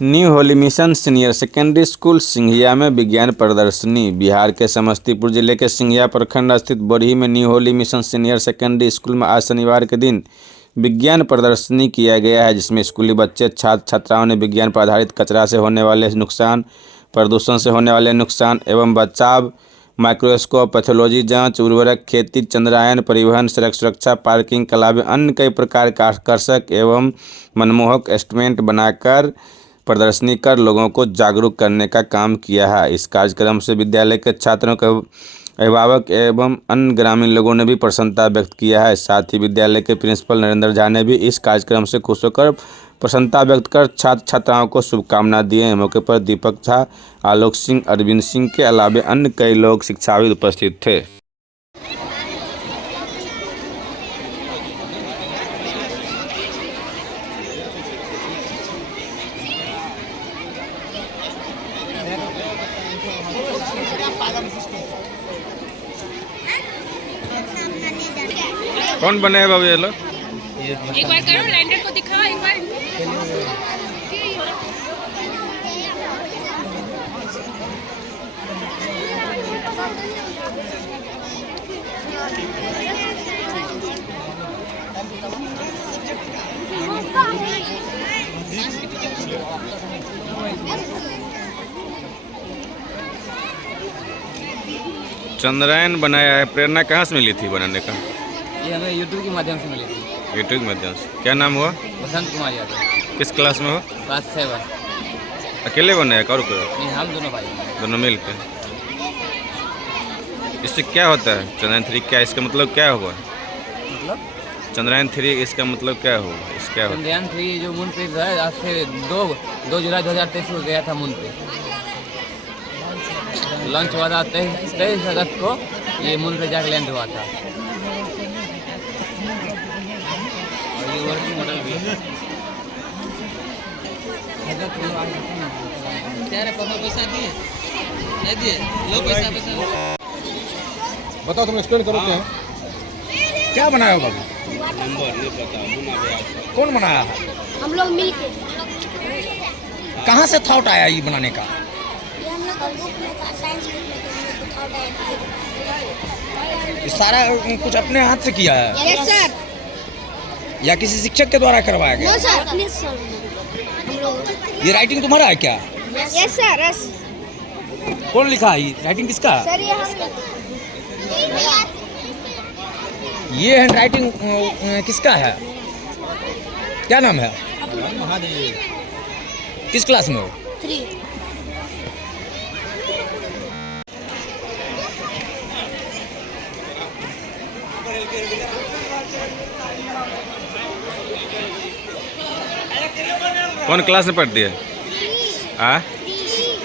New holy mission senior secondary school Singhiya में विज्ञान प्रदर्शनी। बिहार के समस्तीपुर जिले के सिंघिया प्रखंड स्थित बोरही में new holy mission senior secondary school में आज शनिवार के दिन विज्ञान प्रदर्शनी किया गया है, जिसमें स्कूली बच्चे छात्र छात्राओं ने विज्ञान पर आधारित कचरा से होने वाले नुकसान, प्रदूषण से होने वाले नुकसान एवं बचाव, माइक्रोस्कोप, पैथोलॉजी जांच, उर्वरक खेती, चंद्रायन, परिवहन, सड़क सुरक्षा, पार्किंग के अलावा अन्य कई प्रकार के आकर्षक एवं मनमोहक इंस्ट्रूमेंट बनाकर प्रदर्शनी कर लोगों को जागरूक करने का काम किया है। इस कार्यक्रम से विद्यालय के छात्रों के अभिभावक एवं अन्य ग्रामीण लोगों ने भी प्रसन्नता व्यक्त किया है। साथ ही विद्यालय के प्रिंसिपल नरेंद्र झा ने भी इस कार्यक्रम से खुश होकर प्रसन्नता व्यक्त कर छात्र छात्राओं को शुभकामनाएं दी हैं। मौके पर दीपक झा, आलोक सिंह, अरविंद सिंह के अलावा अन्य कई लोग शिक्षाविद उपस्थित थे। कौन बने हैं बाबू ये लोग? एक बार करो, लैंडर को दिखाओ एक बार। चंद्रायन बनाया है, प्रेरणा कहाँ से मिली थी बनाने का? ये हमें यूट्यूब के माध्यम से मिली थी। यूट्यूब के माध्यम से। क्या नाम हुआ? बसंत कुमार यादव। किस क्लास में हो? क्लास 7। अकेले बने हैं और कोई? नहीं, हम दोनों भाई। दोनों मिल के। इससे क्या होता है चंद्रयान 3? क्या इसका मतलब क्या हुआ? मतलब चंद्रयान 3 इसका मतलब क्या हुआ? इस क्या होता है? चंद्रयान 3 जो मून पे है, आज से 2 जुलाई 2023 को गया था मून पे। लॉन्च हुआ था 23 अगस्त को, ये मून पे जाकर लैंड हुआ था। और ये वर्किंग मॉडल भी है। पैसा दिए? नहीं दिए? लो पैसा। बताओ, तुम एक्सप्लेन करो क्या बनाया हो बाबू? कौन बनाया है? हम लोग मिलके। कहाँ से थॉट आया ये बनाने का? ये हम लोग बुक में था, साइंस बुक में था, हम लोग को थॉट आया। ये सारा कुछ अपने हाथ से किया है यस सर। या किसी शिक्षक के द्वारा करवाया गया? नो सर, अपने सर हम लोग। ये राइटिंग तुम्हारा है क्या? यस सर, यस कौन लिखा है? ये राइटिंग किसका है? सर। ये हम ये हैंड राइटिंग किसका है? क्या नाम है? किस क्लास में हो? 3। कौन क्लास में पढ़ती है?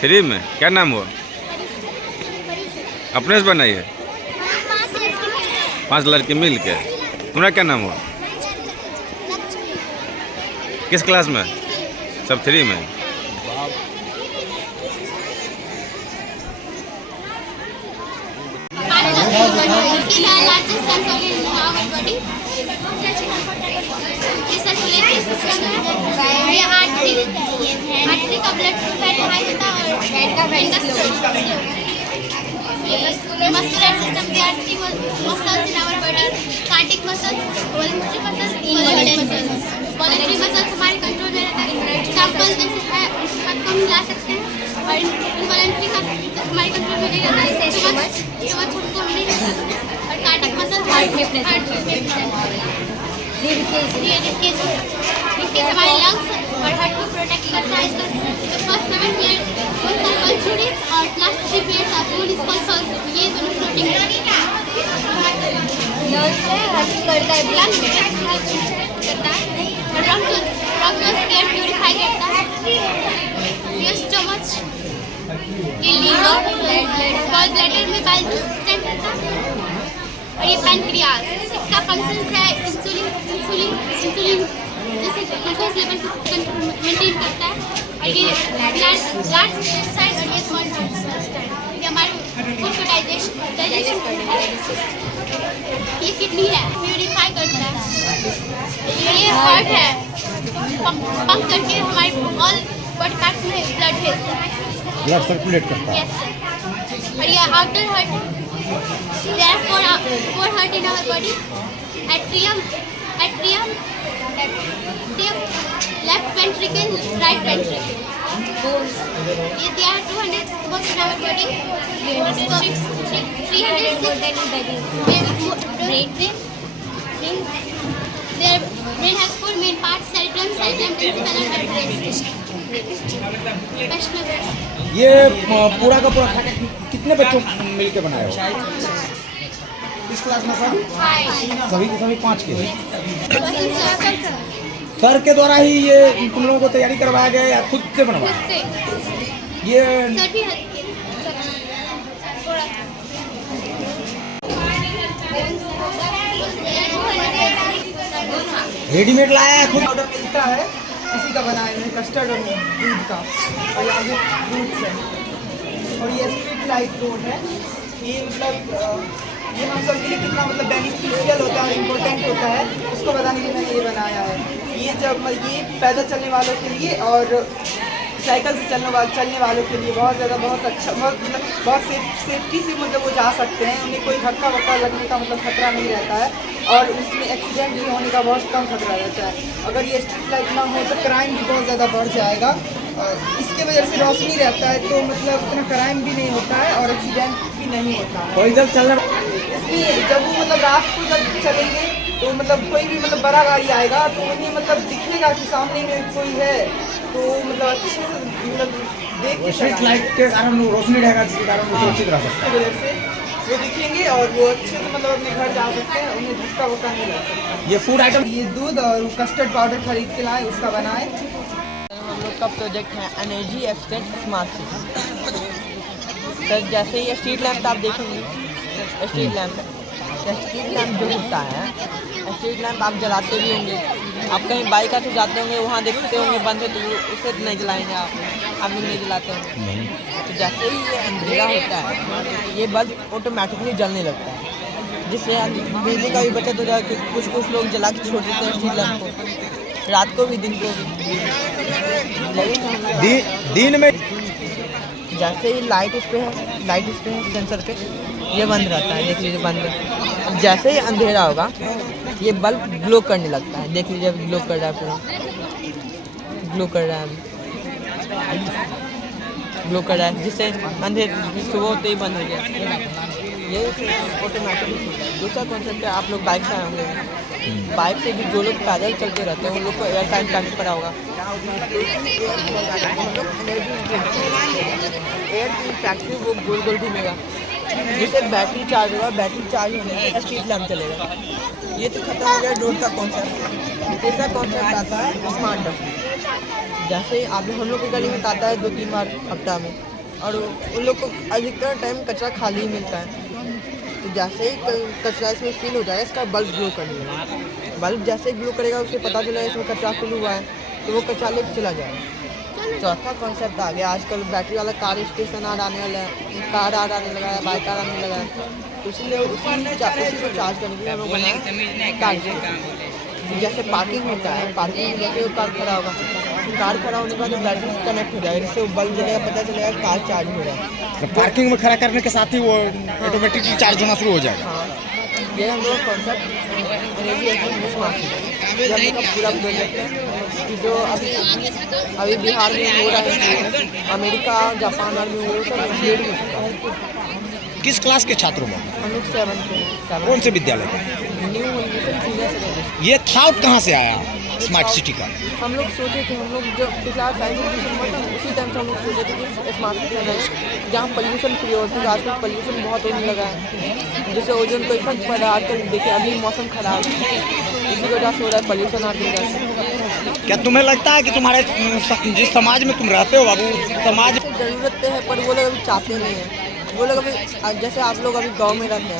3 में। क्या नाम हुआ? अपने से बनाई है? 5 लड़के मिल के। तुम्हारा क्या नाम हुआ? किस क्लास में? सब 3 में। Muscular system, there are 3 muscles in our body: cardiac muscles, voluntary muscles, voluntary muscles. Voluntary muscles हमारे कंट्रोल में रहता है। एग्जाम्पल जैसे है, हाथ को हम हिला सकते हैं, और इनवॉलंटरी हमारे कंट्रोल में नहीं रहता है। हमको हम नहीं रहता। और कार्डियक मसल्स हार्ट में प्रेजेंट हमारे लंग्स और हार्ट को प्रोटेक्ट करता है। इसका फर्स्ट 7 ईयर और लास्ट 3 ईयर्स आप लोग इसको सॉल्व, ये दोनों फ्लोटिंग करता है। ब्लड करता है और रंग एयर प्यूरिफाई करता है। ये स्टमच, ये लीवर, गॉल ब्लैडर में बाइल स्टेंट करता है। और ये पैनक्रियाज, इसका फंक्शन है इंसुलिन जैसे ग्लूकोज लेवल को मेंटेन करता है। और ये लार्ज साइज और ये स्मॉल साइज, ये हमारे फूड को डाइजेशन करता है। ये किडनी है, प्यूरिफाई करता है। ये हार्ट है, पंप करके हमारे ऑल बॉडी पार्ट्स में ब्लड भेजता है। ब्लड सर्कुलेट करता है। Yes sir. और ये outer heart, there are four heart in our body, atrium, left ventricle, right ventricle. ये they are 200 bones in our body, 306 their brain has 4 main parts: cerebellum, principal and brainstem. ये पूरा का पूरा खाका कितने बच्चों मिलके बनाए हो? इस क्लास में सर सभी के सभी 5 के सर के द्वारा ही ये तुम लोगों को तैयारी करवाया गया या खुद से बनवाया? ये सर भी हेल्प किए। रेडीमेड लाया है खुद? पाउडर मिलता है, इसी का बनाए हैं, कस्टर्ड और दूध का, और आगे फ्रूट्स है। और ये स्ट्रीट लाइट रोड है। ये मतलब ये हम सब के लिए कितना मतलब बेनिफिशियल होता है, इम्पोर्टेंट होता है, उसको बताने के लिए मैंने ये बनाया है। ये जब ये पैदल चलने वालों के लिए और साइकिल से चलने वालों के लिए बहुत ज़्यादा बहुत अच्छा, बहुत सेफ्टी से मतलब वो जा सकते हैं। उन्हें कोई धक्का वक्का लगने का मतलब खतरा नहीं रहता है, और उसमें एक्सीडेंट भी होने का बहुत कम खतरा रहता है। अगर ये स्ट्रीट लाइट ना हो तो क्राइम भी बहुत ज़्यादा बढ़ जाएगा। इसके वजह से रोशनी रहता है तो मतलब इतना क्राइम भी नहीं होता है और एक्सीडेंट भी नहीं होता है। कोई इधर चल रहा इसलिए जब वो मतलब रात को जब चलेंगे तो मतलब कोई भी मतलब बड़ा गाड़ी आएगा तो उन्हें मतलब दिखेगा कि सामने में कोई है, तो मतलब अच्छे से मतलब देख के स्ट्रीट लाइट के कारण वो रोशनी रहेगा, जिसके कारण वो सुरक्षित रह सकता इसकी वजह से वो दिखेंगे और वो अच्छे से मतलब अपने घर जा सकते हैं, उन्हें धक्का वक्का नहीं लग सकता। है। ये फूड आइटम ये दूध और कस्टर्ड पाउडर खरीद के लाए, उसका बनाए। हम लोग का प्रोजेक्ट है energy efficient smart city. Sir जैसे ये स्ट्रीट लैंप आप देखेंगे, स्ट्रीट लैंप जो होता है, स्ट्रीट लैंप आप जलाते भी होंगे, आप कहीं बाइक से जाते होंगे, वहाँ देखते होंगे बंद है तो उसे नहीं जलाएंगे आप लोग नहीं जलाते होंगे। तो जैसे ही ये अंधेरा होता है ये बल्ब ऑटोमेटिकली जलने लगता है, जिससे बिजली का भी बचत हो जाए। कुछ लोग जला के छोड़ देते हैं स्ट्रीट लैंप को, रात को भी दिन को भी। दिन में जैसे ही लाइट इस पे है सेंसर पे, ये बंद रहता है, देख लीजिए बंद है। अब जैसे ही अंधेरा होगा ये बल्ब ग्लो करने लगता है, देख लीजिए ग्लो कर रहा है, पूरा ग्लो कर रहा है, ग्लो कर रहा है, जिससे सुबह होते ही बंद हो गया। ये ऑटोमेटिक। दूसरा कॉन्सेप्ट है, आप लोग बाइक से आए होंगे, बाइक से भी जो लोग पैदल चलते रहते हैं उन लोग को एयर टाइम पैकेट पड़ा होगा। एयर की फैक्ट्री वो गोल गोल घूमेगा, जिससे बैटरी चार्ज होगा, बैटरी चार्ज होने से स्ट्रीट लैम्प चलेगा। ये तो खत्म हो गया डोर का कॉन्सेप्ट। तीसरा कॉन्सेप्ट आता है स्मार्ट डस्ट। जैसे हम लोग की गली में आता है 2-3 बार हफ्ता में, और उन लोग को अधिकतर टाइम कचरा खाली ही मिलता है। तो जैसे ही कचरा इसमें फिल हो जाएगा, इसका बल्ब ग्लो करने लगेगा। बल्ब जैसे ही ग्लो करेगा उसे पता चलेगा इसमें कचरा फिल हुआ है, तो वो कचरा लेकर चला जाएगा। चौथा कॉन्सेप्ट आ गया, आजकल बैटरी वाला कार स्टेशन आने वाला है, कार आने लगा है, बाइक आने लगा है, तो इसलिए उसी को चार्ज करने के लिए हम लोग बनाए कार स्टेशन। जैसे पार्किंग होता है, पार्किंग में जैसे कार खड़ा होगा, कार खड़ा होने के बाद बैटरी कनेक्ट हो जाएगा, जिससे वो बल्ब जलेगा, पता चलेगा कार चार्ज हो रहा है। तो पार्किंग में खड़ा करने के साथ ही वो ऑटोमेटिकली चार्ज होना शुरू हो जाएगा। हाँ, ये हम लोग concept energy efficient smart city, ये हम लोग का पूरा प्रोजेक्ट है कि जो अभी बिहार में हो रहा है, अमेरिका जापान और में वो सब कंप्लीट हो चुका है। किस क्लास के छात्रों में? हम लोग 7 के कौन से विद्यालय का? New mission senior secondary. ये थॉट कहाँ से आया स्मार्ट सिटी का? हम लोग सोचे थे, हम लोग जब पिछला साइंस एग्जीबिशन हुआ था उसी टाइम से हम लोग सोचे थे कि स्मार्ट सिटी बनाए जहाँ पोल्यूशन फ्री हो, क्योंकि आजकल पोल्यूशन बहुत होने लगा है, जिससे ओजोन को इफेक्ट पड़ रहा है। आजकल देखिए अभी मौसम खराब है, इसी वजह से हो रहा है पोल्यूशन आजकल वजह से। क्या तुम्हें लगता है कि तुम्हारे जिस समाज में तुम रहते हो बाबू, समाज ज़रूरत है पर वो लोग अभी चाहते नहीं हैं। वो लोग अभी जैसे आप लोग अभी गांव में रहते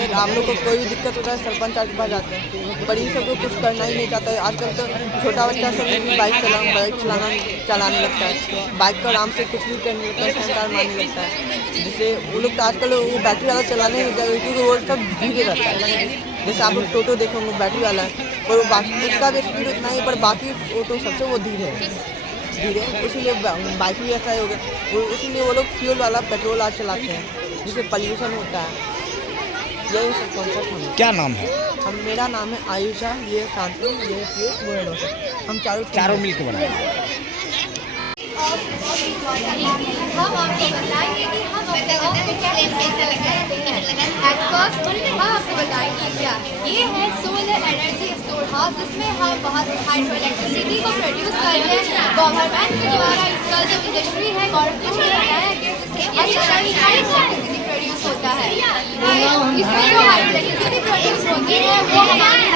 हैं, आप लोग को कोई भी दिक्कत होता है सरपंच के पास जाते हैं, पर इन सब को कुछ करना ही नहीं चाहता है। आजकल तो छोटा बच्चा सब बाइक चलाने लगता है, बाइक पर आराम से कुछ भी करने लगता है, सरकार मारने लगता है, जिससे वो लोग तो आजकल वो बैटरी वाला चलाने नहीं चाहिए, क्योंकि वो सब धीरे रहता है। जैसे आप लोग टोटो देखोगे बैटरी वाला है, पर वो बाकी उसका भी स्पीड उतना ही, पर बाकी ऑटो सबसे वो धीरे है। धीरे, इसीलिए बाइक भी ऐसा ही हो गया। इसीलिए वो लोग फ्यूल वाला पेट्रोल आज चलाते हैं जिससे पॉल्यूशन होता है। यही सब कॉन्सेप्ट है। क्या नाम है? मेरा नाम है आयुषा, ये शांति, ये पीयूष, वो है। हम चारों मिलकर बनाए। हम आपको बताएंगे कि हम अपने आप को कैसे सकते हैं। एट फर्स्ट हम आपको बताएंगे क्या ये है सोलर एनर्जी स्टोर हाउस, जिसमें हम बहुत हाइड्रो इलेक्ट्रिसिटी को प्रोड्यूस करते हैं। गवर्नमेंट के द्वारा इसका जो इंडस्ट्री है गवर्नमेंट ने बनाया है जिससे हाइड्रो इलेक्ट्रिसिटी प्रोड्यूस होता है। इसमें जो हाइड्रो इलेक्ट्रिसिटी प्रोड्यूस होती है वो हमारे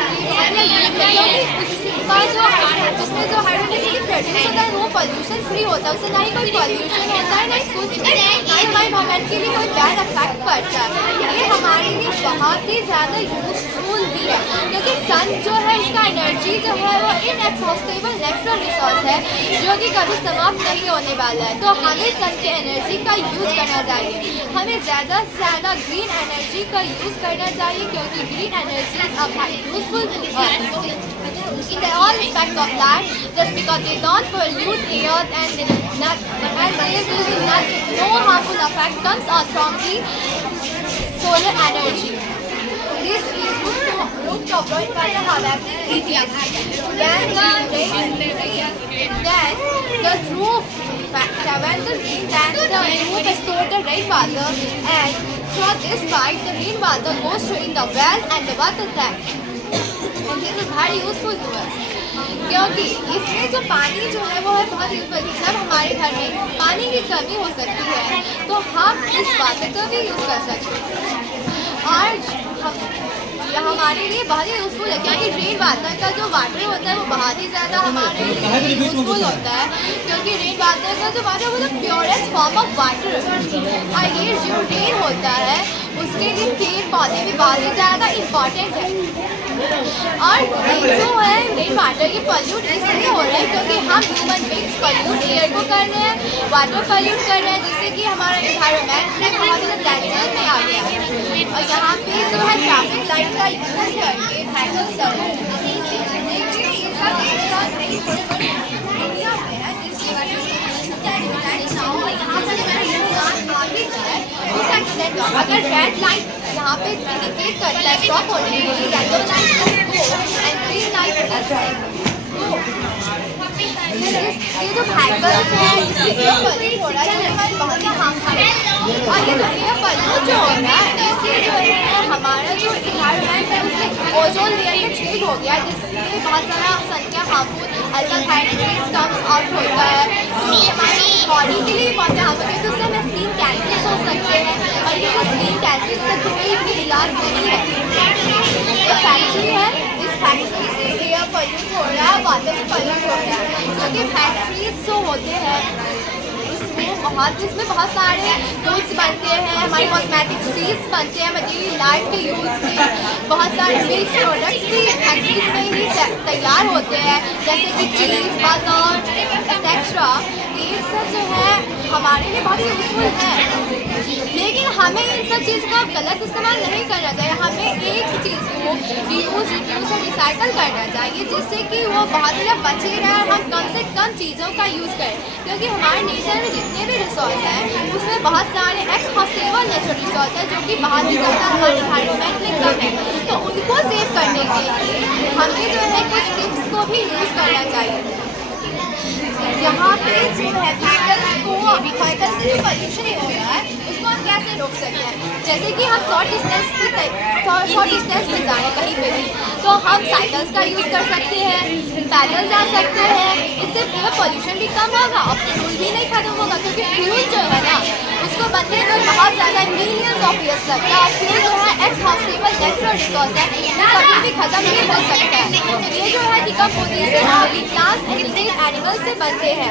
जिसमें जो हाइड्रो इलेक्ट्रिसिटी प्रोड्यूस होता है वो पॉल्यूशन फ्री होता है, उससे ना ही कोई पॉल्यूशन होता है ना ही कुछ ना ही हमारे एनवायरनमेंट के लिए कोई बैड इफेक्ट पड़ता है। ये हमारे लिए बहुत ही ज़्यादा यूजफुल भी है क्योंकि सन जो है उसका एनर्जी जो है वो इनएक्सहॉस्टेबल नेचुरल रिसोर्स है जो कि कभी समाप्त नहीं होने वाला है। तो हमें सन की एनर्जी का यूज़ करना चाहिए, हमें ज़्यादा से ज़्यादा ग्रीन एनर्जी का यूज़ करना चाहिए क्योंकि green energy is useful in all aspects of life, just because they don't pollute air and there will be no harmful effect comes out from the solar energy. This is rooftop blowing water harvesting ETS. When the rain, then the roof store the rainwater, and through this pipe the rainwater goes to in the well and the water tank. This is very useful to us क्योंकि इसमें जो पानी जो है वो है बहुत useful. जब हमारे घर में पानी की कमी हो सकती है तो हम इस वाटर को भी यूज़ कर सकते हैं और हमारे लिए बहुत ही यूजफुल है क्योंकि रेन वाटर का जो वाटर होता है वो बहुत ही ज़्यादा हमारे लिए यूजफुल होता है क्योंकि रेन वाटर का जो वाटर वो तो प्योरेस्ट फॉर्म ऑफ वाटर और ये जो रेन होता है उसके लिए पेड़ पौधे भी बहुत ही ज़्यादा इम्पॉर्टेंट है। और ये जो है रेन वाटर ये पॉल्यूट इसलिए हो रहा है क्योंकि हम ह्यूमन बींग्स पॉल्यूट एयर को कर रहे हैं, वाटर पॉल्यूट कर रहे हैं जिससे कि हमारा एनवायरनमेंट में बहुत ज़्यादा डेंजर में आ गया है। और यहाँ पे जो है ट्रैफिक लाइट का यूज़ करके व्हीकल्स चल रहे हैं, देखिए ये सब एक साथ नहीं थोड़े बड़े एरिया में है जिसकी वजह से एक्सीडेंट ना हो। यहाँ पर अगर इंसान आगे जाए उसका एक्सीडेंट हो, अगर रेड लाइट यहाँ पे इंडिकेट करता है स्टॉप होने के लिए, yellow light go and green light ये जो व्हीकल्स है इससे एयर पॉल्यूट हो रहा है जो हमारे बहुत ज़्यादा हार्मफुल है। और ये जो एयर पॉल्यूट जो हो रहा है इससे जो है हमारा जो इन्वायरमेंट है उसमें ओजोन लेयर में छेद हो गया जिससे बहुत सारा संख्या harmful ultraviolet rays comes out होता है जो कि हमारी बॉडी के लिए बहुत हार्मफुल है। तो उससे हमें स्किन कैंसर हो सकते हैं और ये जो स्किन कैंसर का कोई भी इलाज नहीं है। ये फैक्ट्री है, इस फैक्ट्री से एयर पॉल्यूट हो रहा है, वाटर भी पॉल्यूट हो रहा है क्योंकि फैक्ट्रीज जो होते हैं इसमें बहुत सारे गुड्स बनते हैं, हमारी कॉस्मेटिक सीड्स बनते हैं, मटेरियल लाइफ के यूज़ के बहुत सारे मिल्क प्रोडक्ट्स भी फैक्ट्रीज में ही तैयार होते हैं जैसे कि चीज़, बटर एक्सेट्रा। ये सब जो है हमारे लिए बहुत ही यूजफुल है लेकिन हमें इन सब चीज़ का गलत इस्तेमाल नहीं करना चाहिए। हमें एक चीज़ को रीयूज, रिड्यूस और रिसाइकल करना चाहिए जिससे कि वो बहुत ज़्यादा बचे रहे और हम कम से कम चीज़ों का यूज़ करें क्योंकि हमारे नेचर में जितने भी रिसोर्स हैं उसमें बहुत सारे एक्सहॉस्टेबल नेचुरल रिसोर्स हैं जो कि बहुत ही ज़्यादा हमारे इन्वायरमेंट में कम है। तो उनको सेव करने के लिए हमें जो है कुछ टिप्स को भी यूज़ करना चाहिए। यहाँ पे जो है व्हीकल्स से जो पॉल्यूशन हो रहा है उसको हम कैसे रोक सकते हैं, जैसे कि हम शॉर्ट डिस्टेंस पे जाएँ कहीं पे भी तो हम साइकिल्स का यूज़ कर सकते हैं, पैदल जा सकते हैं, इससे एयर पॉल्यूशन भी कम होगा और फ्यूल भी नहीं खत्म होगा क्योंकि फ्यूल जो है ना उसको बनने में बहुत ज़्यादा मिलियंस ऑफ ईयर्स लगता है और फ्यूल जो है एक्सहॉस्टेबल नेचुरल रिसोर्स है, ये कभी भी खत्म नहीं हो सकता है। ये जो है डिकम्पोजिशन प्लांट्स एंड एनिमल्स से बनते हैं।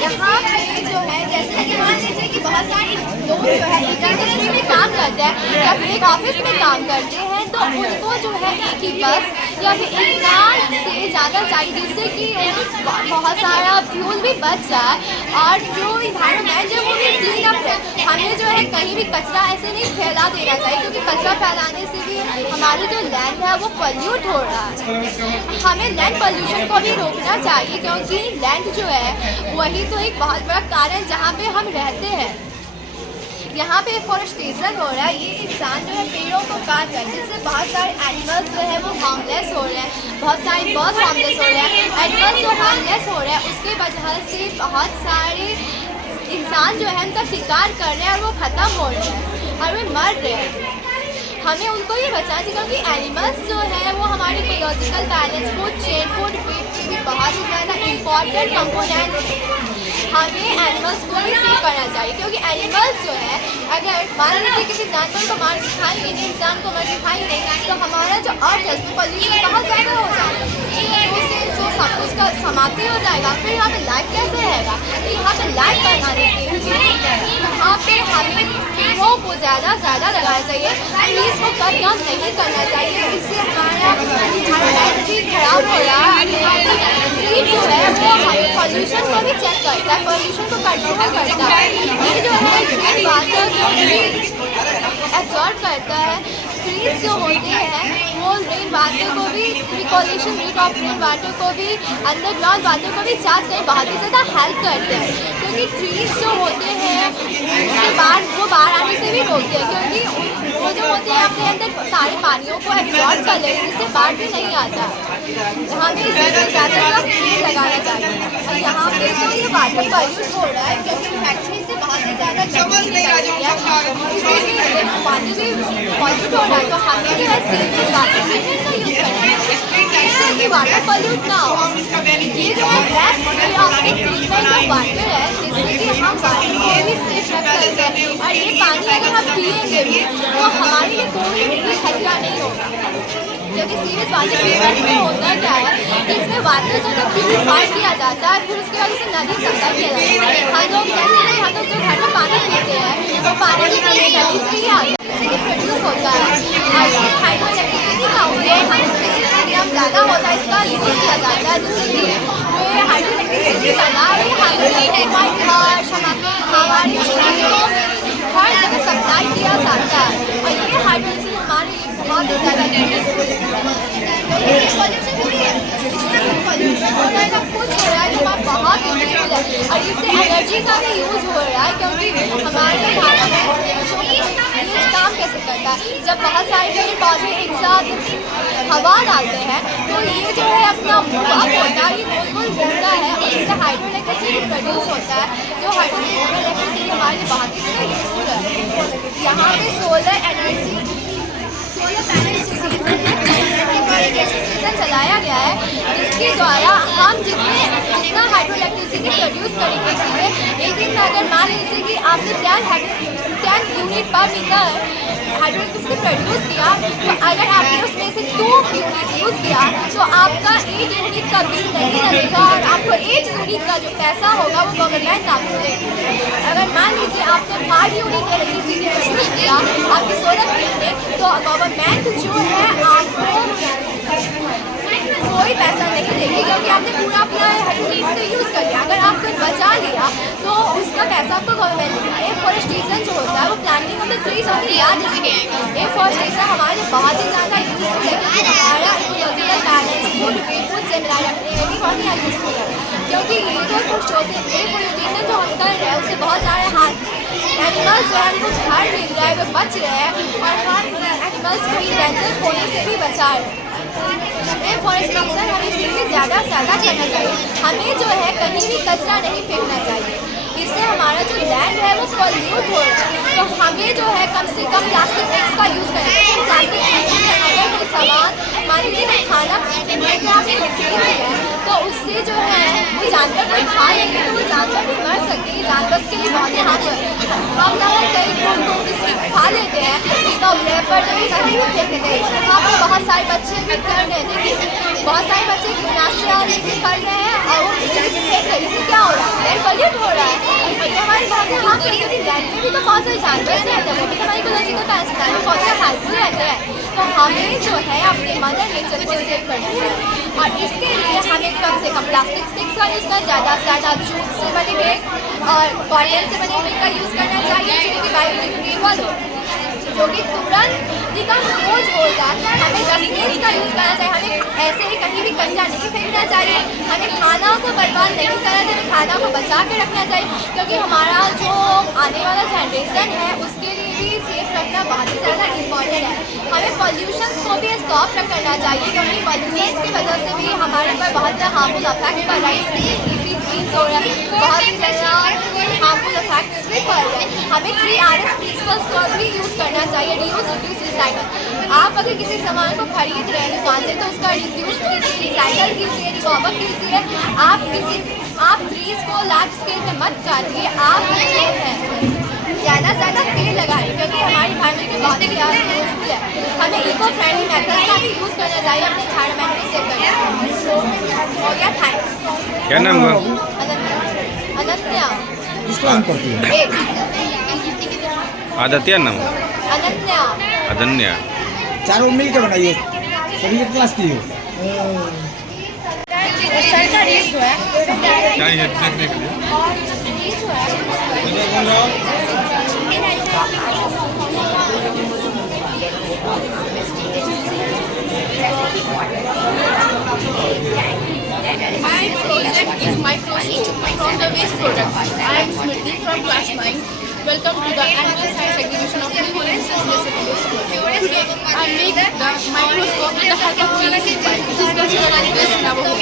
यहाँ पे जो है जैसे कि मान लीजिए कि बहुत सारे लोग जो है एक इंडस्ट्री में काम करते हैं या फिर एक ऑफिस में काम करते हैं तो उनको जो है एक ही बस या फिर 1 लाख से ज़्यादा चाहिए, जिससे कि बहुत सारा फ्यूल भी बच जाए और जो इन्वायरमेंट है वो भी क्लीन अप है। हमें जो है कहीं भी कचरा ऐसे नहीं फैला देना चाहिए, क्योंकि कचरा फैलाने से भी हमारी जो लैंड है वो पॉल्यूट हो रहा है। हमें लैंड पॉल्यूशन को भी रोकना चाहिए, क्योंकि लैंड जो है वही तो एक बहुत बड़ा कारण जहाँ पे हम रहते हैं। यहाँ पे फॉरेस्टेशन हो रहा है, ये इंसान जो है पेड़ों को काट रहा है, जिससे बहुत सारे एनिमल्स जो है वो हार्मलेस हो रहे हैं, बहुत सारे बर्ड्स हार्मलेस हो रहे हैं। एनिमल्स जो हार्मलेस हो रहे हैं उसके वजह से बहुत सारे इंसान जो है उनका शिकार कर रहे हैं और वो ख़त्म हो रहे हैं और वे मर रहे हैं। हमें उनको ही बचाना चाहिए, क्योंकि एनिमल्स जो है वो हमारे ecological balance, food chain, food web के भी बहुत ही ज़्यादा इम्पॉर्टेंट कंपोनेंट है। हमें एनिमल्स को भी सेव करना चाहिए, क्योंकि एनिमल्स जो है अगर मान लीजिए किसी जानवर को मार के खाएंगे, इंसान को मार के खाएंगे, तो हमारा जो अर्थ है उसमें पॉल्यूशन बहुत ज़्यादा हो जाएगा, तो उससे जो सब कुछ का समाप्ति हो जाएगा। फिर यहाँ पे लाइफ कैसे रहेगा? तो यहाँ पे लाइफ बनाने के लिए यहाँ पे हमें पेड़ों को ज़्यादा से ज़्यादा लगाना चाहिए, ट्रीज़ को कट डाउन नहीं करना चाहिए। इससे हमारा लाइफ भी खराब हो रहा है। ट्री जो है वो हमें पॉल्यूशन को भी चेक करता है, पॉल्यूशन को कंट्रोल करता है। ये जो है ग्रीन वाटर को भी एब्जॉर्ब करता है। ट्रीज जो होते हैं वो रेन वाटर को भी, recollection rate of rain water को भी, अंडरग्राउंड वाटर को भी चार्ज करने बहुत ही ज़्यादा हेल्प करते हैं, क्योंकि ट्रीज जो होते हैं वो बाहर आने से भी रोकते हैं, क्योंकि वो जो होते हैं अपने अंदर सारे पानियों को एब्जॉर्ब कर लेते हैं, जिससे बाढ़ भी नहीं आता। हमें इसमें ज़्यादा पेड़ लगाना चाहिए। और यहाँ पे जो ये वाटर पॉल्यूट हो रहा है, क्योंकि फैक्ट्री से बहुत ही ज़्यादा गंदगी निकल रही है, इसलिए पानी भी पॉल्यूट हो रहा है। तो हमें जो है सीवेज वाटर ट्रीटमेंट का यूज़ करना चाहिए, जिससे कि वाटर पॉल्यूट ना हो। ये जो है best way of treatment of water है, जिससे कि हम वाटर को भी सेफ रख सकते हैं। और ये पानी अगर हम पिएंगे भी तो हमारे लिए कोई भी खतरा नहीं होगा, क्योंकि सीवेज वाटर ट्रीटमेंट में होता क्या है कि इसमें वाटर जो है प्यूरीफाई किया जाता है, फिर उसके बाद उसे नदी में सप्लाई किया जाता है। हम लोग जो घर में पानी पीते हैं तो पानी भी नदी से ही आता है, जिससे कि प्रोड्यूस होता है। और हाइड्रो इलेक्ट्रिसिटी का उपयोग हम ज़्यादा होता है, इसका यूज़ किया जाता है, जिससे कि वो हाइड्रो इलेक्ट्रिसिटी बना रही है। हमारी हर जगह सप्लाई किया जाता है, और ये हाइड्रो इलेक्ट्रिसिटी हमारे लिए बहुत ही ज़्यादा पॉल्यूशन हो रहा है ना, कुछ हो रहा है जो बहुत यूजफुल है। और इससे एनर्जी का भी यूज़ हो रहा है, क्योंकि हमारे भारत में ये काम कैसे करता है, जब बहुत सारे पेड़ पौधे एक साथ हवा डालते हैं तो ये जो है अपना मूव अप होता है, ये गोल गोल घूमता है, और इससे हाइड्रो इलेक्ट्रिसिटी प्रोड्यूस होता है, जो हाइड्रो इलेक्ट्रिसिटी हमारे लिए बहुत ही ज़्यादा यूजफुल है। यहाँ पे solar energy, solar panel system चलाया गया है, जिसके द्वारा हम जितना हाइड्रो इलेक्ट्रिसिटी प्रोड्यूस करेंगे, एक दिन में अगर मान लीजिए कि आपने 10 यूनिट पर मीटर हाइड्रो इलेक्ट्रिसिटी प्रोड्यूस किया, तो अगर आपने उसमें से 2 यूनिट यूज़ किया तो आपका 8 यूनिट का बिल नहीं लगेगा, और आपको 8 यूनिट का जो पैसा होगा वो गवर्नमेंट आपको देगी। अगर मान लीजिए आपने 5 यूनिट इलेक्ट्रिसिटी प्रोड्यूस किया आपके सोलर बिल में, तो गवर्नमेंट जो है आपको कोई पैसा नहीं देगी, क्योंकि आपने पूरा अपना हाइड्रोइलेक्ट्रिसिटी यूज़ कर लिया। अगर आपने बचा लिया तो उसका पैसा आपको गवर्नमेंट देगा। एफॉरेस्टेशन जो होता है वो planting of the trees on the large scale. Afforestation हमारे लिए बहुत ही ज़्यादा यूजफुल है, क्योंकि हमारा इकोलॉजिकल बैलेंस, फूड चेन बनाए रखने में भी बहुत ही यूजफुल है, क्योंकि ये जो एफॉरेस्टेशन जो हम कर रहे हैं उससे बहुत सारे एनिमल्स जो है उनको घर मिल रहा है, वो बच रहे हैं, और हम एनिमल्स को इंडेंजर होने से भी बचा रहे हैं। एफॉरेस्टेशन हमें इसलिए ज़्यादा से ज़्यादा करना चाहिए। हमें जो है कहीं भी कचरा नहीं फेंकना चाहिए, इससे हमारा जो लैंड है वो पॉल्यूट हो रहा है। तो हमें जो है कम से कम प्लास्टिक बैग्स का यूज़ करना चाहिए। प्लास्टिक बैग्स में अगर कोई सामान मान लीजिए मैं खाना लेके आपने फेंक दिया तो उससे जो है वो जानवर कोई खा लेंगे तो वो जानवर भी मर सकते हैं, जानवर के लिए बहुत ही हानिकारक। हम लोग कई को किसी खा लेते हैं, उसका रैपर जो कहीं भी फेंक देते हैं। वहाँ पर बहुत सारे बच्चे भी कर रहे हैं, बहुत सारे बच्चे नाश्ते और लेके कर रहे हैं, और वो फेंक रहे हैं। इससे क्या हो रहा है, लैंड पॉल्यूट हो रहा है। और ये हमारी बात है, हाँ क्योंकि लैंड में भी तो बहुत सारे जानवर रहते हैं, वो भी हमारी इकोलॉजिकल बैलेंस बनाने में बहुत ज़्यादा हेल्पफुल रहते हैं। तो हमें जो है अपने मदर नेचर को सेव करना चाहिए, और इसके लिए हमें कम से कम प्लास्टिक स्टिक्स का यूज़ करना, ज़्यादा से ज़्यादा जूट से बने बैग और कॉटन से बने बैग का यूज़ करना चाहिए, जो कि बायोडिग्रेडेबल हो, जो कि तुरंत डिकम्पोज होगा। हमें डस्टबिन का यूज़ करना चाहिए, हमें ऐसे ही कहीं भी कचरा नहीं फेंकना चाहिए, हमें खाना को बर्बाद नहीं करना चाहिए, खाना को बचा के रखना चाहिए, क्योंकि हमारा जो आने वाला जनरेशन है उसके लिए भी सेफ रखना बहुत ही ज़्यादा इम्पॉर्टेंट है। हमें पॉल्यूशन को भी स्टॉप करना चाहिए, क्योंकि पॉल्यूशन की वजह से भी हमारे ऊपर बहुत ज़्यादा हार्मफुल इफेक्ट पड़ रहा है, हो रहा है, बहुत ही ज़्यादा हार्मफुल इफेक्ट्स भी पड़ रहे हैं। हमें 3RS प्रिंसिपल्स को भी यूज़ करना चाहिए, रीयूज रिड्यूस रिसाइकल। आप अगर किसी सामान को खरीद रहे हैं दुकान से तो उसका रिड्यूस कीजिए, रिसाइकल कीजिए, रिकवर कीजिए। आप ट्रीज को लार्ज स्केल पे मत काटिए, आप जो है ज़्यादा से ज़्यादा पेड़ लगाएं, क्योंकि हमारी इन्वायरमेंट में बहुत ही ज़्यादा यूजफुल है। हमें इको फ्रेंडली मेथड्स का भी यूज़ करना चाहिए अपने इन्वायरमेंट को सेव करने। हो गया, थैंक्स। क्या नाम हुआ? अनन्या। किस क्लास में पढ़ती है? 8। आदित्य नाम? अनन्या। अदन्या। चारों मिल के बनाइए, सभी एक क्लास की हो। सर का रेट जो है क्या है देखने के लिए? My project is microseed from the waste product. I am Smriti from class 9. Welcome to the annual science exhibition of New Holland Secondary School. Today, I make the microscope with the help of PVC pipe, which is considered as waste in our home.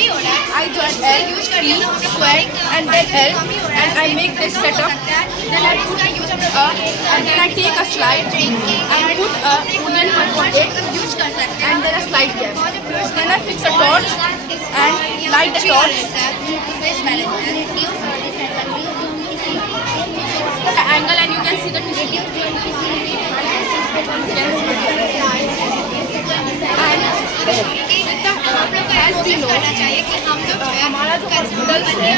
I join L, T, square, and then L, and I make this setup. Then I put and then I take a slide and put a onion on it, and then a slide there. Then I fix a torch and light the torch. The angle, and you can see the tissue. As we know, हमारा जो hospital है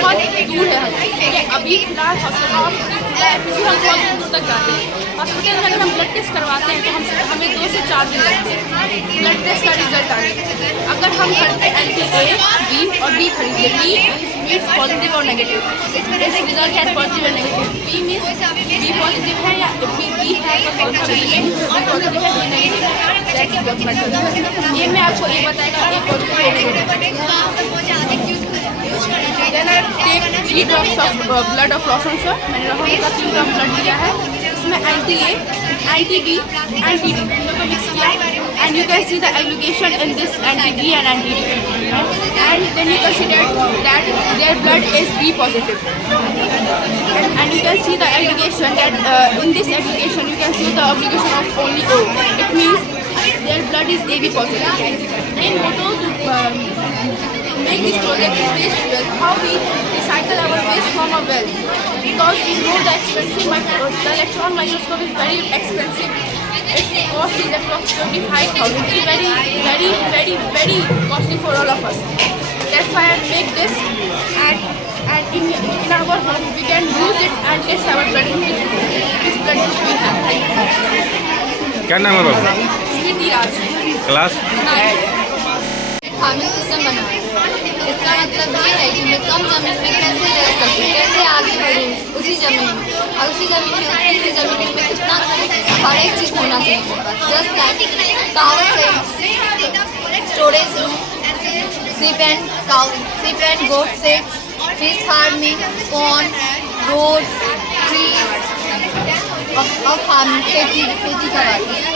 बहुत दूर है हमसे। अभी फिलहाल hospital हम बहुत दूर तक जाते हैं। हॉस्पिटल में अगर हम ब्लड टेस्ट करवाते हैं तो हमें 2 से 4 दिन लगते हैं ब्लड टेस्ट का रिजल्ट आने में। अगर हम घर पे एंटी-A, B और B खरीद लें, B मीन्स पॉजिटिव और नेगेटिव, जैसे रिजल्ट है पॉजिटिव और negative. B means B positive है या B है तो पॉजिटिव है, B पॉजिटिव है B नेगेटिव है, दैट्स व्हाट मैटर्स। ये मैं आपको ये बताएगा A पॉजिटिव है negative. Then I take 3 drops of blood of Lawson sir. मैंने रोहन का 3 ड्रॉप ब्लड लिया है, इसमें एंटी-A, एंटी-B, एंटी-D दोनों को मिक्स किया, and you can see the aggregation in this anti-D and anti-D, and then you consider that their blood is B positive, and you can see the aggregation that in this aggregation you can see the aggregation of only O. It means their blood is AB positive. In motto to make this project is waste well, how we recycle our waste from a well, because we know the the electron microscope is very expensive. Its cost is approximately 25,000. It's very costly for all of us. That's why I make this, and in our home we can use it and test our blood which blood group we have. क्या नाम है बाबू? Smriti Raj. Class? Farming system बनाए। इसका मतलब ये है कि मैं कम ज़मीन में कैसे रह सकूँ, कैसे आगे बढ़ूँ उसी ज़मीन में, और उसी ज़मीन में उतनी ज़मीन में कितना हर एक चीज़ होना चाहिए। जस्ट लाइक काउ से storage room, sheep and goat sheds, fish farming, pond, roads, trees, और फार्मिंग खेती करवाती है।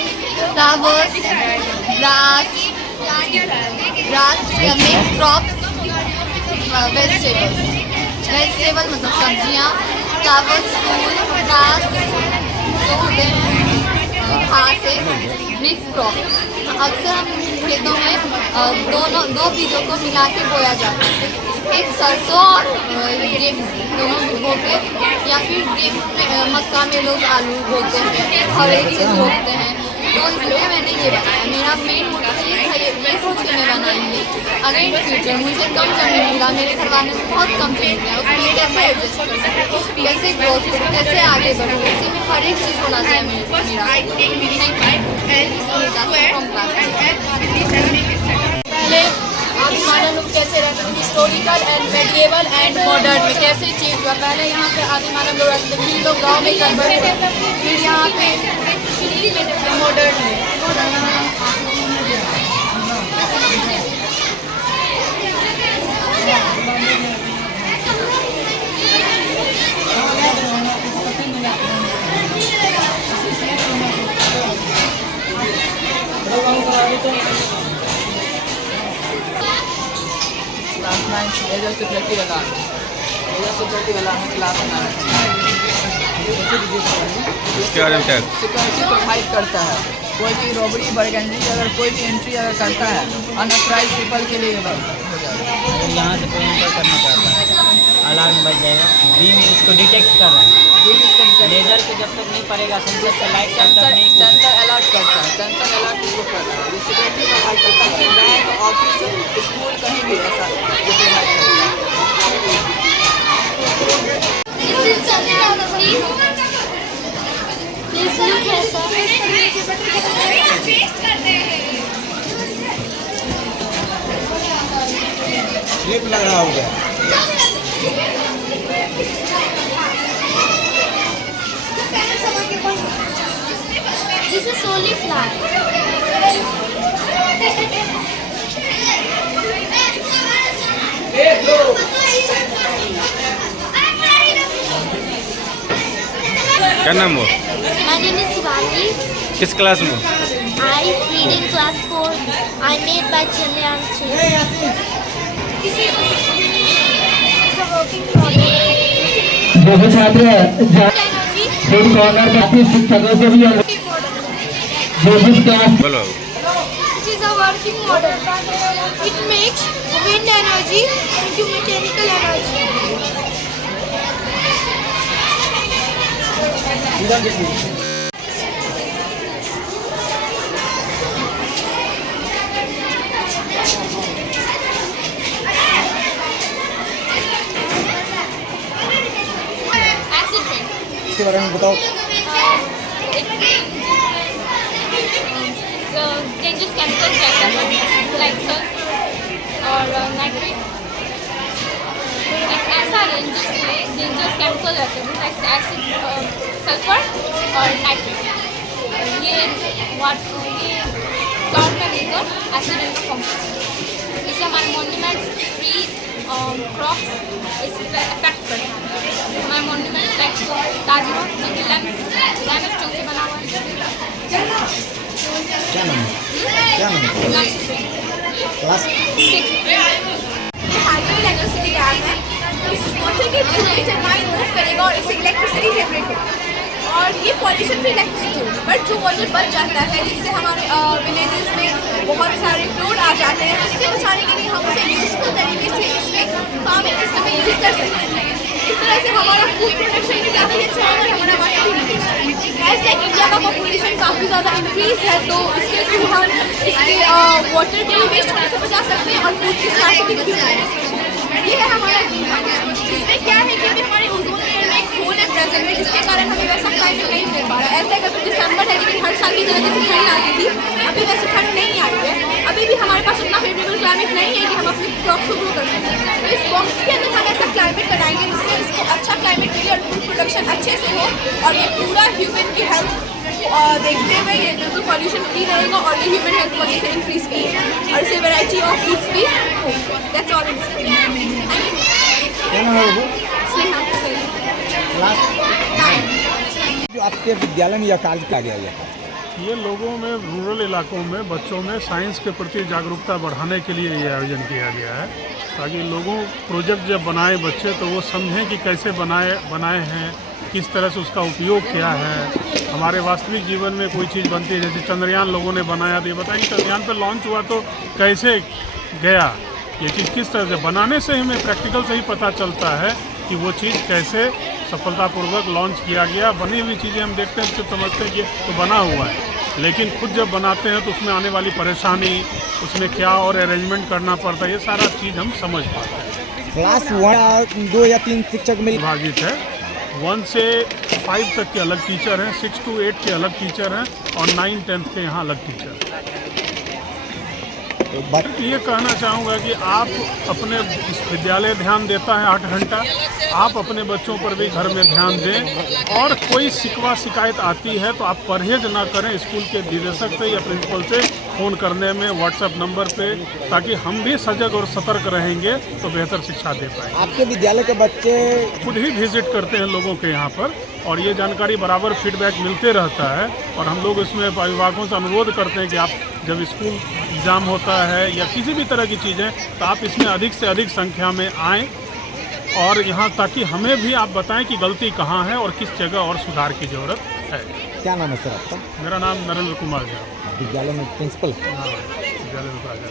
फ्लावर्स, ग्रास या मिक्स क्रॉप्स, वेजिटेबल मतलब सब्जियाँ, फ्लावर्स, फूल, घास, घास है, मिक्स क्रॉप। अक्सर हम खेतों में दो बीजों को मिला के बोया जाता है, एक सरसों और गेहूँ दोनों बोते, या फिर गेहूँ में मक्का में लोग आलू बोते हैं, हर एक चीज़ बोते हैं। तो इसलिए मैंने ये बनाया। मेरा मेन मोटिव ये था, ये सोच के मैं बनाई है। अगर इन फ्यूचर मुझे कम जमीन मिला, मेरे घर वाले को बहुत कम जमीन मिला, उसमें कैसे एडजस्ट कर सकूँ, कैसे ग्रोथ करूँ, कैसे आगे बढ़ूँ, इसी में हर एक चीज़ होना चाहिए मेरा। पहले आदिमानव लोग कैसे रहते थे, historical and medieval and modern में कैसे चेंज हुआ। पहले यहाँ पे आदिमानव लोग रहते थे, फिर लोग गाँव में कन्वर्ट हुए, फिर यहाँ पे मॉडर्न में। क्लास 9 एज ऑफ सिक्योरिटी वाला हमें क्लास 9 इसके बारे में क्या? सिक्योरिटी प्रोवाइड करता है। कोई भी रॉबरी बर्गेंडी अगर कोई भी एंट्री अगर करता है अनऑथराइज पीपल के लिए हो जाएगा। यहाँ से कोई एंटर करना चाहता है, अलार्म बज जाएगा। बीम इसको डिटेक्ट कर रहा है, लेजर पे जब तक नहीं पड़ेगा, सेंसर से लाइट तब तक नहीं। सेंसर अलर्ट करता है, सेंसर अलर्ट इसको करता है। ये सिक्योरिटी प्रोवाइड करता है, बैंक, ऑफिस, स्कूल, कहीं भी ऐसा ये प्रोवाइड करता है। Please look here, sir. Clip लग रहा होगा। This is solely flat. क्या नाम हो? My name is Shivangi. किस क्लास में? I read in class 4. I made by Chandranshi. This is a working model. जो छात्र फूड कॉर्नर काफी शिक्षकों से भी जो जिस क्लास बोलो। This is a working model. It makes wind energy into mechanical energy. Acid rain. इसके बारे में बताओ। Dangerous chemicals रहता है, like sulfur और nitrate। एक ऐसा रेंज जिसमें dangerous chemical रहते हैं, like acid, sulfur और nitrate। ये क्लाउड में लेकर एसिड रेन का फॉर्म करते हैं। इससे हमारे मॉन्यूमेंट्स, ट्रीज, क्रॉप्स इस पर अफेक्ट करते हैं। हमारे मॉन्यूमेंट लाइक ताजमहल जो कि लाइमस्टोन से बना हुआ है। क्या नाम है? क्या नाम है? क्लास हाइड्रो इलेक्ट्रिसिटी लैब है। इस मोटर के थ्रू टरबाइन मूव करेगा और इसे इलेक्ट्रिसिटी जनरेट होगी और ये पॉल्यूशन फ्री इलेक्ट्रिसिटी होगी। बट जो वाटर बच जाता है जिससे हमारे विलेजेस में बहुत सारे फ्लोड आ जाते हैं, उससे बचाने के लिए हम उसे यूजफुल तरीके से इसमें फार्मिंग सिस्टम में यूज़ कर सकते हैं। इस तरह से हमारा फूड प्रोडक्शन भी काफ़ी अच्छा है और हमारा वाटर भी नहीं। ऐसे इंडिया का पॉपुलेशन काफ़ी ज़्यादा इंक्रीज है, तो इसके थ्रू हम इसके वाटर के वेस्ट होने से बचा सकते हैं और फूड की स्कार्सिटी भी ये है हमारा ग्रीन हाउस। इसमें क्या है कि अभी हमारे ओजोन लेयर में एक होल है प्रेजेंट में, जिसके कारण हमें वैसा क्लाइमेट नहीं मिल पा रहा है। ऐसा अगर दिसंबर है लेकिन हर साल की तरह जैसे ठंड आती थी, अभी वैसे ठंड नहीं आई है। अभी भी हमारे पास उतना फेवरेबल क्लाइमेट नहीं है कि हम अपनी क्रॉप को ग्रो कर सकें। तो इस बॉक्स के अंदर हम ऐसा क्लाइमेट बनाएंगे जिसमें इसको अच्छा क्लाइमेट मिले और फूड प्रोडक्शन अच्छे से हो और ये पूरा ह्यूमन की हेल्थ देखते हुए ये बिल्कुल पॉल्यूशन फ्री रहेगा और ये ह्यूमन हेल्थ को से इंक्रीज करेगा और इससे वैरायटी ऑफ फूड्स भी होगी। That's all. क्या नाम है वो? स्नेहा क्लास 9 जो आपके विद्यालय में यह कार्य किया गया था, ये लोगों में, रूरल इलाकों में बच्चों में साइंस के प्रति जागरूकता बढ़ाने के लिए ये आयोजन किया गया है, ताकि लोगों प्रोजेक्ट जब बनाए बच्चे तो वो समझें कि कैसे बनाए हैं, किस तरह से उसका उपयोग क्या है। हमारे वास्तविक जीवन में कोई चीज़ बनती है, जैसे चंद्रयान लोगों ने बनाया, तो ये बताया कि चंद्रयान पर लॉन्च हुआ तो कैसे गया, ये चीज़ किस तरह से बनाने से हमें प्रैक्टिकल से ही पता चलता है कि वो चीज़ कैसे सफलतापूर्वक लॉन्च किया गया। बनी हुई चीज़ें हम देखते हैं तो समझते हैं कि तो बना हुआ है, लेकिन खुद जब बनाते हैं तो उसमें आने वाली परेशानी, उसमें क्या और अरेंजमेंट करना पड़ता है, ये सारा चीज़ हम समझ पाते हैं। क्लास 1, 2 या 3 शिक्षक मिल विभाजित है। 1 से 5 तक के अलग टीचर हैं, 6 to 8 के अलग टीचर हैं और 9-10 के यहाँ अलग टीचर हैं। ये कहना चाहूँगा कि आप अपने इस विद्यालय ध्यान देता है 8 घंटा, आप अपने बच्चों पर भी घर में ध्यान दें और कोई शिकवा शिकायत आती है तो आप परहेज ना करें स्कूल के निदेशक से या प्रिंसिपल से फ़ोन करने में, व्हाट्सएप नंबर पे, ताकि हम भी सजग और सतर्क रहेंगे तो बेहतर शिक्षा दे पाएंगे। आपके विद्यालय के बच्चे खुद ही विजिट करते हैं लोगों के यहाँ पर और ये जानकारी बराबर फीडबैक मिलते रहता है और हम लोग इसमें अभिभावकों से अनुरोध करते हैं कि आप जब स्कूल एग्ज़ाम होता है या किसी भी तरह की चीज़ें तो आप इसमें अधिक से अधिक संख्या में आएँ और यहाँ ताकि हमें भी आप बताएं कि गलती कहाँ है और किस जगह और सुधार की ज़रूरत है। क्या नाम है सर आपका? मेरा नाम नरेंद्र कुमार झा, विद्यालय में प्रिंसिपल। विद्यालय में प्राचार्य।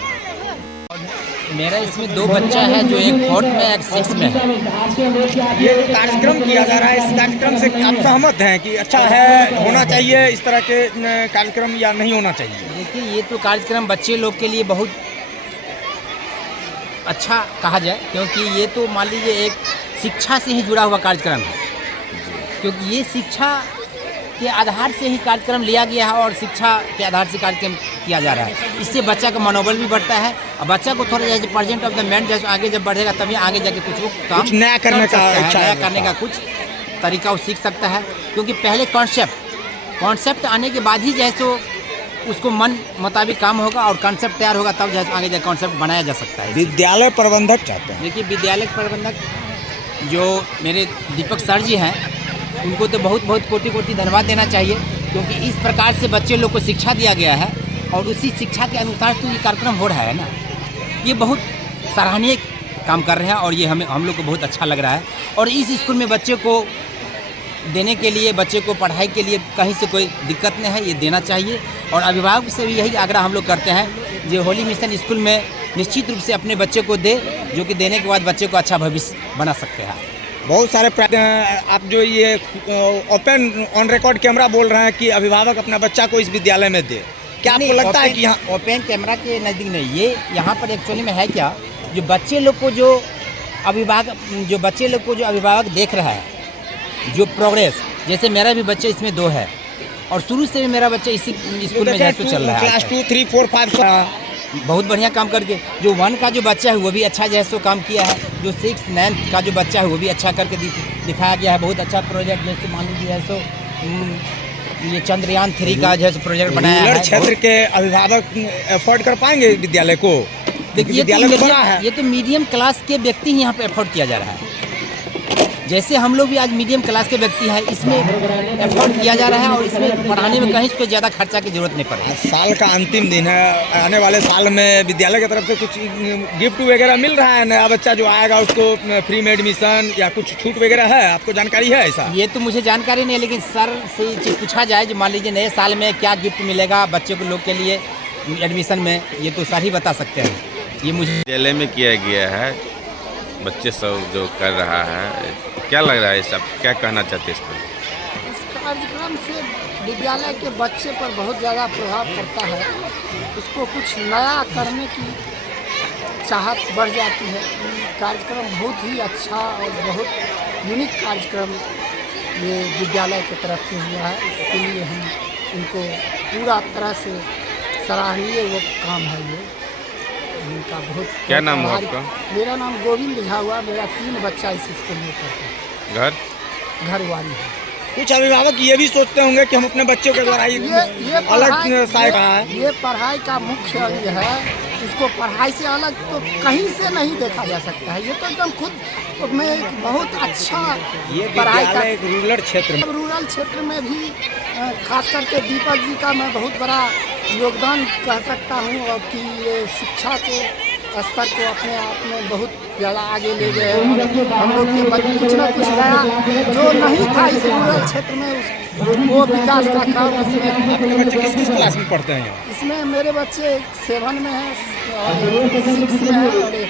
मेरा इसमें 2 बच्चा है जो एक 4th में एक 6th में है। ये कार्यक्रम किया जा रहा है, इस कार्यक्रम से आप सहमत हैं कि अच्छा है, होना चाहिए इस तरह के कार्यक्रम या नहीं होना चाहिए? देखिए, ये तो कार्यक्रम बच्चे लोग के लिए बहुत अच्छा कहा जाए, क्योंकि ये तो मान लीजिए एक शिक्षा से ही जुड़ा हुआ कार्यक्रम है, क्योंकि ये शिक्षा के आधार से ही कार्यक्रम लिया गया है और शिक्षा के आधार से कार्यक्रम किया जा रहा है। इससे बच्चा का मनोबल भी बढ़ता है और बच्चा को थोड़ा जैसे प्रेजेंट ऑफ द मैन जैसे आगे जब बढ़ेगा तभी आगे जाके कुछ काम नया करने का इच्छा नया करने का कुछ तरीका वो सीख सकता है, क्योंकि पहले कॉन्सेप्ट आने के बाद ही जैसे उसको मन मुताबिक काम होगा और कॉन्सेप्ट तैयार होगा तब जैसे आगे जाकर कॉन्सेप्ट बनाया जा सकता है। विद्यालय प्रबंधक चाहते हैं, देखिए विद्यालय प्रबंधक जो मेरे दीपक सर जी हैं उनको तो बहुत बहुत कोटि धन्यवाद देना चाहिए, क्योंकि इस प्रकार से बच्चे लोग को शिक्षा दिया गया है और उसी शिक्षा के अनुसार तो ये कार्यक्रम हो रहा है ना। ये बहुत सराहनीय काम कर रहे हैं और ये हम लोग को बहुत अच्छा लग रहा है और इस स्कूल में बच्चे को देने के लिए, बच्चे को पढ़ाई के लिए कहीं से कोई दिक्कत नहीं है, ये देना चाहिए। और अभिभावक से भी यही आग्रह हम लोग करते हैं जो होली मिशन स्कूल में निश्चित रूप से अपने बच्चे को दे, जो कि देने के बाद बच्चे को अच्छा भविष्य बना सकते हैं। बहुत सारे आप जो ये ओपन ऑन रिकॉर्ड कैमरा बोल रहे हैं कि अभिभावक अपना बच्चा को इस विद्यालय में दे, क्या आपको लगता है कि यहाँ ओपन कैमरा के नज़दीक नहीं, ये यहाँ पर एक्चुअली में है क्या, जो बच्चे लोग को जो अभिभावक देख रहा है, जो प्रोग्रेस, जैसे मेरा भी बच्चा इसमें 2 है और शुरू से भी मेरा बच्चा इसी स्कूल में जैसे चल रहा है, क्लास 2, 3, 4, 5 बहुत बढ़िया काम करके, जो 1 का जो बच्चा है वो भी अच्छा जैसे काम किया है, जो 6, 9 का जो बच्चा है वो भी अच्छा करके दिखाया गया है। बहुत अच्छा प्रोजेक्ट जैसे मान लीजिए तो ये चंद्रयान 3 का जैसे प्रोजेक्ट बनाया है। क्षेत्र के अभिभावक अफोर्ड कर पाएंगे विद्यालय को? देखिए ये तो मीडियम क्लास के व्यक्ति ही यहाँ पे अफोर्ड किया जा रहा है, जैसे हम लोग भी आज मीडियम क्लास के व्यक्ति हैं, इसमें एफर्ट किया जा रहा है और इसमें पढ़ाने में कहीं से ज़्यादा खर्चा की जरूरत नहीं पड़ेगी। साल का अंतिम दिन है, आने वाले साल में विद्यालय की तरफ से कुछ गिफ्ट वगैरह मिल रहा है? नया बच्चा जो आएगा उसको फ्री में एडमिशन या कुछ छूट वगैरह है, आपको जानकारी है ऐसा? ये तो मुझे जानकारी नहीं है, लेकिन सर से ये चीज़ पूछा जाए जो मान लीजिए नए साल में क्या गिफ्ट मिलेगा बच्चे को लोग के लिए एडमिशन में, ये तो सर ही बता सकते हैं। ये मुझे विद्यालय में किया गया है, बच्चे सब जो कर रहा है, क्या लग रहा है, सब क्या कहना चाहते हैं इस पर? इस कार्यक्रम से विद्यालय के बच्चे पर बहुत ज़्यादा प्रभाव पड़ता है, उसको कुछ नया करने की चाहत बढ़ जाती है। कार्यक्रम बहुत ही अच्छा और बहुत यूनिक कार्यक्रम ये विद्यालय की तरफ से हुआ है, इसके लिए हम इनको पूरा तरह से सराहनीय वो काम है। ये इनका बहुत। क्या नाम है आपका? मेरा नाम गोविंद झा हुआ, मेरा 3 बच्चा इस स्कूल में पढ़ते हैं। घर वाली है। कुछ अभिभावक ये भी सोचते होंगे कि हम अपने बच्चों के द्वारा ये अलग साइड है। ये पढ़ाई का मुख्य अंग है, इसको पढ़ाई से अलग तो कहीं से नहीं देखा जा सकता है। ये तो एकदम खुद में एक बहुत अच्छा पढ़ाई का रूरल क्षेत्र में भी खास करके दीपक जी का मैं बहुत बड़ा योगदान कह सकता हूँ और कि ये शिक्षा के स्तर को अपने आप में बहुत ज़्यादा आगे ले गए। हम लोग के कुछ ना कुछ नया जो नहीं था इस रूरल क्षेत्र में वो विकास का काम इसमें। आपके बच्चे किस क्लास में पढ़ते हैं? इसमें मेरे बच्चे 7 में हैं और 6 में हैं और 1